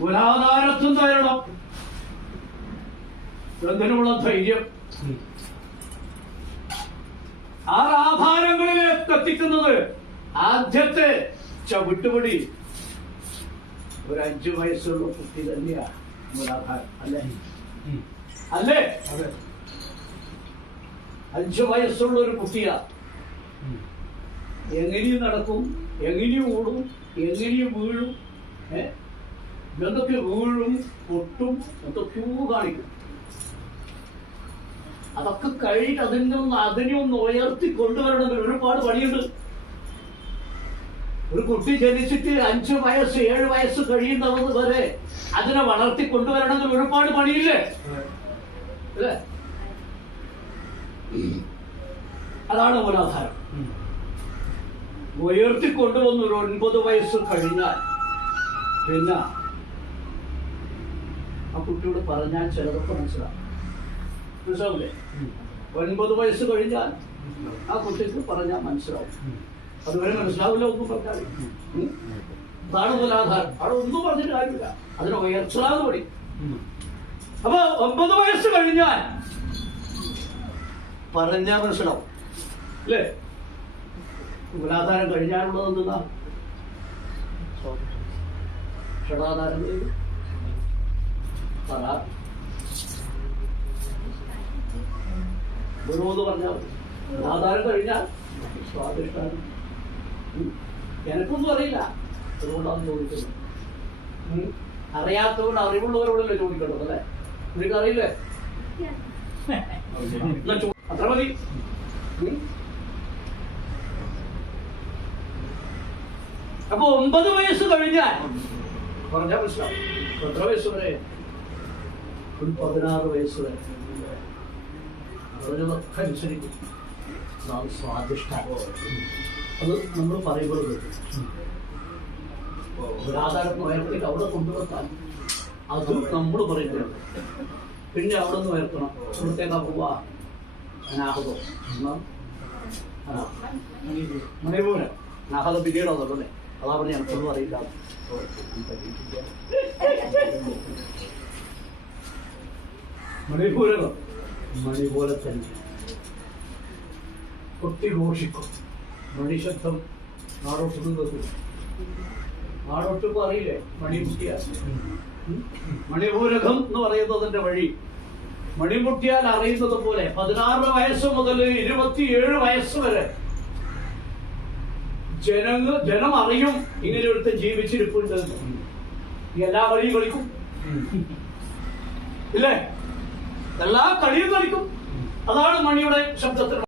മൂലാധാരത്തും തരണം. എന്തിനുള്ള ധൈര്യം? ആധാരങ്ങളിലേക്ക് എത്തിക്കുന്നത് ആദ്യത്തെ ചവിട്ടുപടി ഒരു 5 വയസ്സുള്ള കുട്ടി തന്നെയാണ് മൂലാധാരം. അല്ലേ? അല്ലേ? 5 വയസ്സുള്ള ഒരു കുട്ടിയാ. എങ്ങനെയും നടക്കും, എങ്ങനെയും ഓടും, എങ്ങനെയും വീഴും. എന്തൊക്കെ വീഴും, പൊട്ടും, എന്തൊക്കെയോ കാണിക്കും. അതൊക്കെ കഴിഞ്ഞിട്ട് അതിനെ ഒന്ന് ഉയർത്തി കൊണ്ടുവരണമെങ്കിൽ ഒരുപാട് പണിയുണ്ട്. ഒരു കുട്ടി ജനിച്ചിട്ട് 5 വയസ്സ് 7 വയസ്സ് കഴിയുന്നത് വരെ അതിനെ വളർത്തി കൊണ്ടുവരണമെങ്കിൽ ഒരുപാട് പണിയില്ലേ? അല്ലേ? അതാണ് മൂലാധാരം. ഉയർത്തിക്കൊണ്ടുവന്ന് ഒരു 9 വയസ്സ് കഴിഞ്ഞാൽ പിന്നെ ആ കുട്ടിയോട് പറഞ്ഞാൽ ചിലതൊക്കെ മനസ്സിലാവില്ലേ? 9 വയസ്സ് കഴിഞ്ഞാൽ ആ കുട്ടിക്ക് പറഞ്ഞാൽ മനസ്സിലാവും. അതുവരെ മനസ്സിലാവില്ല ഒന്നും പറഞ്ഞാൽ. അതാണ് മൂലാധാരം. അവിടെ ഒന്നും പറഞ്ഞിട്ട് കാര്യമില്ല. അതിന് ഉയർച്ചാന്ന് പടി. അപ്പൊ 9 വയസ്സ് കഴിഞ്ഞാൽ പറഞ്ഞാൽ മനസ്സിലാവും. അല്ലേ? മൂലാധാരം കഴിഞ്ഞാലുള്ളത് എന്തുന്നാ? ഷടാധാരം ഗുരുവെന്ന് പറഞ്ഞാൽ മൂലാധാരം കഴിഞ്ഞാൽ സ്വാധിഷ്ഠാനം. എനക്കൊന്നും അറിയില്ല, അതുകൊണ്ടാണ് ചോദിക്കുന്നത്. അറിയാത്തതുകൊണ്ട് അറിവുള്ളവരോടല്ലേ ചോദിക്കേണ്ടത്. അല്ലേ? നിങ്ങൾക്ക് അറിയില്ലേ? അത്ര മതി. അപ്പൊ 9 വയസ്സ് കഴിഞ്ഞാൽ പറഞ്ഞാൽ മനസ്സിലാവും. എത്ര വയസ്സ് വരെ? ഒരു 16 വയസ്സ് വരെ പറഞ്ഞതൊക്കെ അനുസരിക്കും. സ്വാധിഷ്ഠാനം. അത് നമ്മൾ പറയുമ്പോൾ ഒരാധാരത്തിന് ഉയർത്തിയിട്ട് അവിടെ കൊണ്ടുവെക്കാൻ അത് നമ്മൾ പറയുന്നത്. പിന്നെ അവിടെ നിന്ന് ഉയർത്തണം. ഇവിടത്തേക്കാ പോവാ അനാഹതോ മണിപൂരം. അനാഹത പിന്നീടോ അല്ലേ? അതാ പറഞ്ഞ എനിക്കൊന്നും അറിയില്ല. മണിപൂരകം മണി പോലെ തന്നെ കൊട്ടിഘോഷിക്കും. മണിശബ്ദം നാടോട്ടുന്നത്. നാടോട്ടും അറിയില്ലേ? മണിമുട്ടിയാൽ മണിപൂരകം എന്ന് പറയുന്നതിന്റെ വഴി മണിമുട്ടിയാൽ അറിയുന്നത് പോലെ 16 വയസ്സ് മുതൽ 27 വയസ്സ് വരെ ജനം അറിയും ഇങ്ങനെ ഒരുത്തൻ ജീവിച്ചിരിപ്പുണ്ട്. എല്ലാ കളിയും കളിക്കും. ഇല്ലേ? എല്ലാ കളിയും കളിക്കും. അതാണ് മണിയുടെ ശബ്ദത്തിൽ